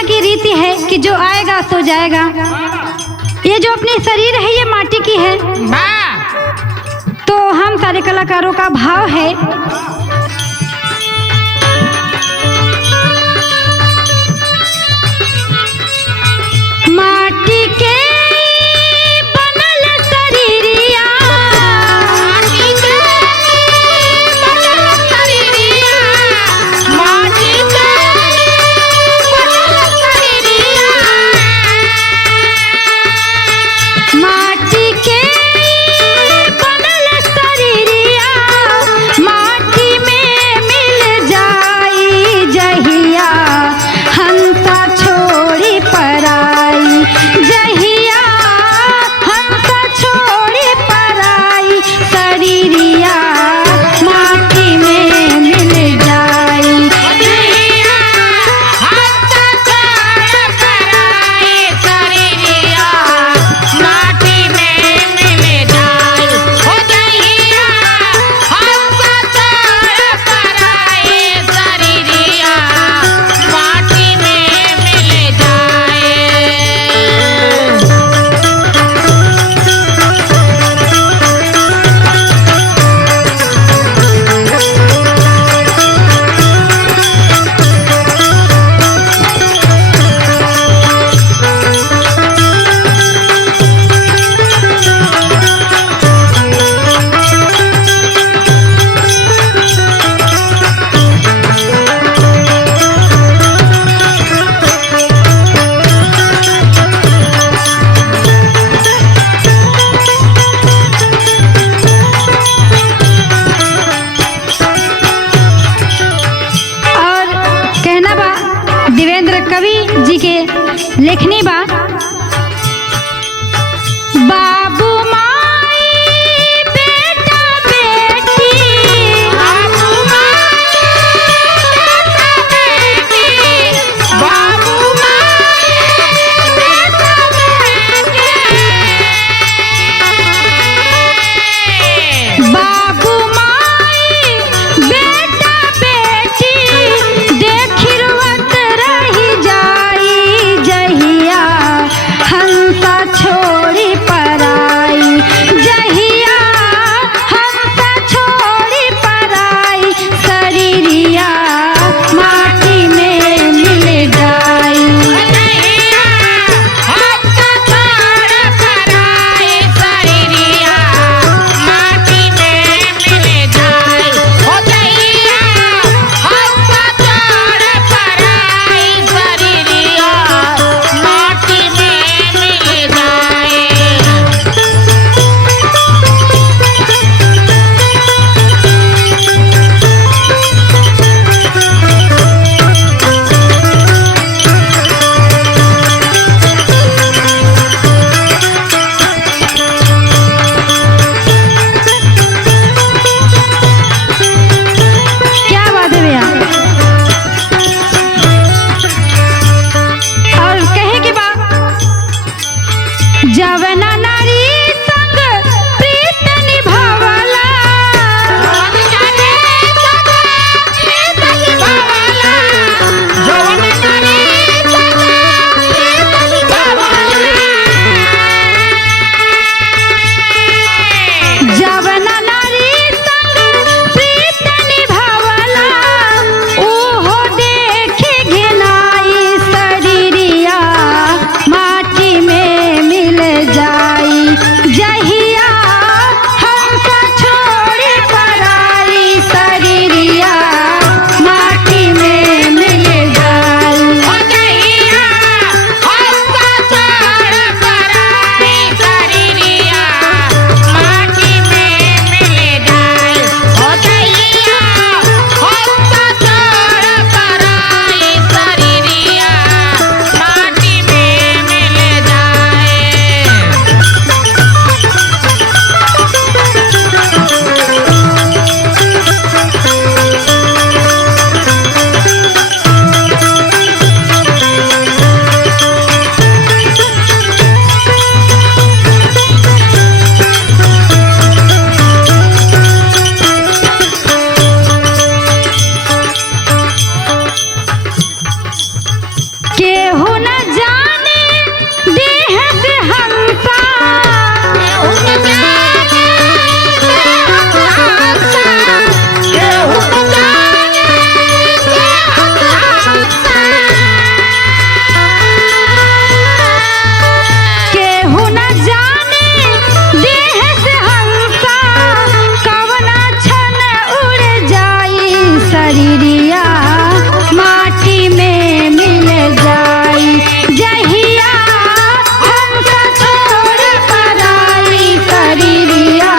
दुनिया की रीति है कि जो आएगा सो जाएगा। ये जो अपनी शरीर है ये माटी की है। तो हम सारे कलाकारों का भाव है, माटी के बनल शरीरिया, माटी के बनल शरीरिया, माटी के बनल शरीरिया, माटी के बनल शरीरिया, माटी में मिल जाई जहिया हंसा छोड़ी पराई, जहिया हंसा छोड़ी पराई, शरीरिया माटी में मिल जाई, जहिया हंसा छोड़ी पराई, शरीरिया माटी में मिल जाई, हो जहिया हंसा छोड़ी पराई, शरीरिया माटी में मिल जाए। और कहना बा देवेंद्र कवि जी के लेखनी बा, बाबू माई बेटा बेटी, बाबू माई बेटा बेटी, बाबू माई बेटा बेटी, बाबू माई बेटा बेटी, देखी रुवत रही जाई जहिया केहू न जाने देह से हंसा, केहू न जाने देह से हंसा, केहू न जाने देह से हंसा, केहू न जाने देह से हंसा, कवना क्षण उड़ जाई शरीरिया माटी में मिल जाई, जहिया हमका छोड़ पराई शरीरिया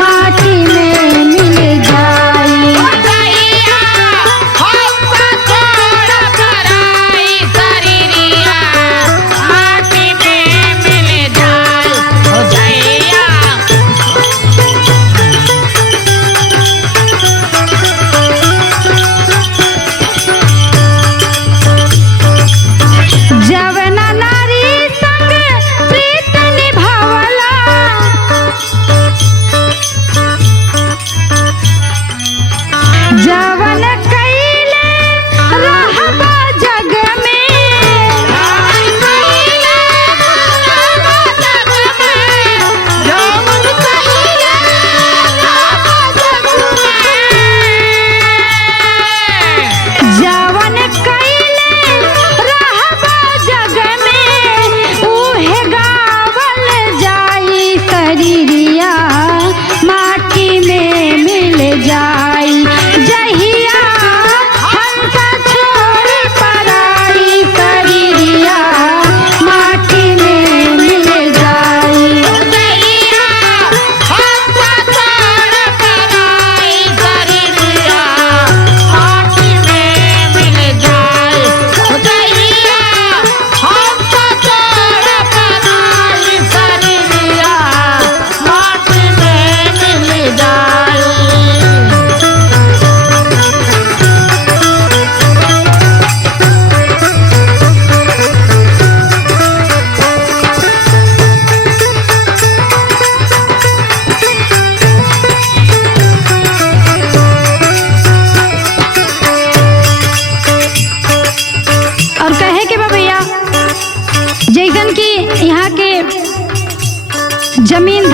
माटी में मिल जाई, जहिया हमका छोड़ पराई शरीरिया माटी में मिल जाए, जहिया जवना नारी संग प्रीत निभावला, जवन कइले रहबा जग में, जवन कइले रहबा जग में, जवन कइले रहबा जग में, जवन कइले रहबा जग में, उहे गावल जाई शरीरिया माटी में मिल जाई, जहिया हमका छोड़ पराई शरीरिया माटी में मिल जाई, जहिया हमका छोड़ पराई शरीरिया माटी में मिल जाए, जहिया हमका छोड़ पराई शरीरिया माटी में मिल जाए। और कहे के बा भैया जैसन कि यहाँ के जमीन